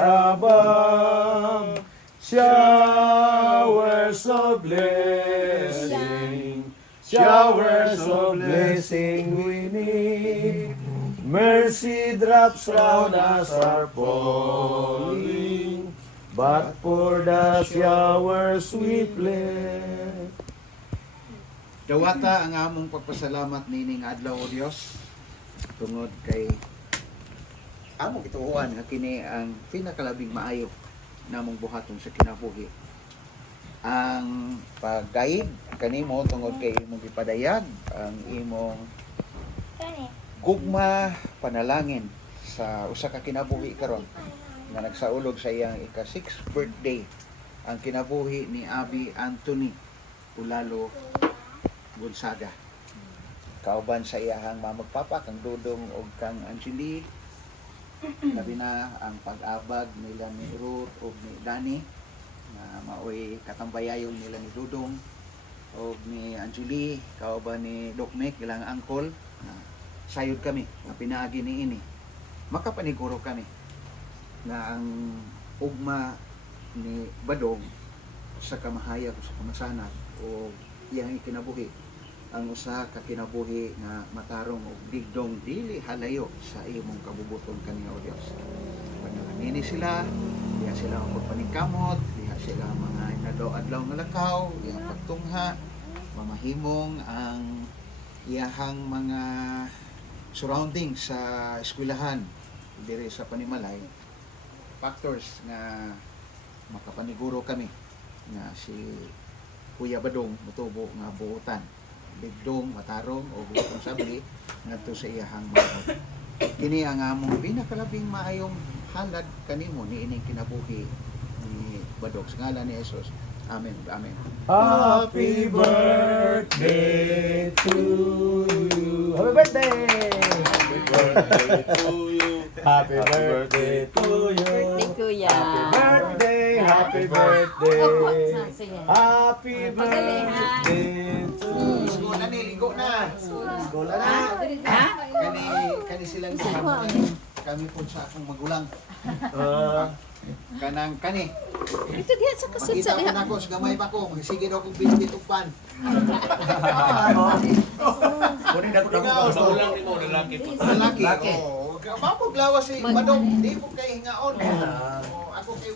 above, showers of blessing, showers of blessing we need. Mercy drops round us are falling, but for the showers we bless. Dawata ang among pagpasalamat nining adlaw o Dios tungod kay among gituuhan nga kini ang pinakalabing maayo namong buhaton sa kinabuhi. Ang pag-guide kanimo tungod kay imong gipadayag ang imong gugma panalangin sa usa ka kinabuhi karon nga nagsaulog sa iyang ika-6th birthday ang kinabuhi ni Abi Anthony Ulalo Gonzaga. Kauban sa iyahang mamagpapa kang Dudong o kang Angeli. Labi na ang pag-abag nila ni Ruth o ni Danny na maoy katambayayon nila ni Dudong o ni Angeli, kauban ni Doc Nick, ilang angkol. Sayod kami na pinaagi ni ini. Makapaniguro kami na ang ugma ni Badong sa kamahayag o sa kamasanag o iyang ikinabuhi ang usa ka kinabuhi nga matarong og digdong dili halayo sa imong kabubuton kaniya o Dios. Pananganini sila, diha sila ang pagpaningkamot, diha sila mga inadlaw-adlaw nga lakaw, diha pagtungha, mamahimong ang iyahang mga surrounding sa eskwelahan diri sa Panimalay. Factors nga makapaniguro kami nga si Kuya Badong mutubo nga buutan digdong matarong o responsable ngadto sa iyahang mga kini ang among pinakalabing maayong halad kanimo niining kinabuhi ni Badong sa ngalan ni Jesus. Amen. Amen. Happy birthday to you. Happy birthday! Happy birthday to you. Happy birthday to you. Birthday, Kuya. Happy birthday, happy birthday. Happy birthday to you. Ligo na ni, ligo na. Skola na. Ha? Kani silang kami po sa akong magulang. Kanang kani. Ito diha sa kasud sa Makita ko diha. na ko, sa gamay pa ko. Sige daw kong binibitupan. Kunin na ko na ko. Magulang ni mo, lalaki po. Lalaki. Mapog lawas si Badong. Di po kay hingaon. Ako kay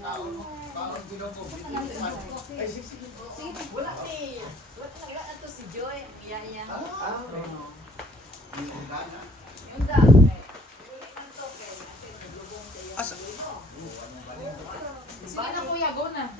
kaon mo. Kaon ginoo ko. Binibitupan. Ay, sige. Wala na to si Joy. Iya. Yung da. Asa? Sige na Kuya, go na.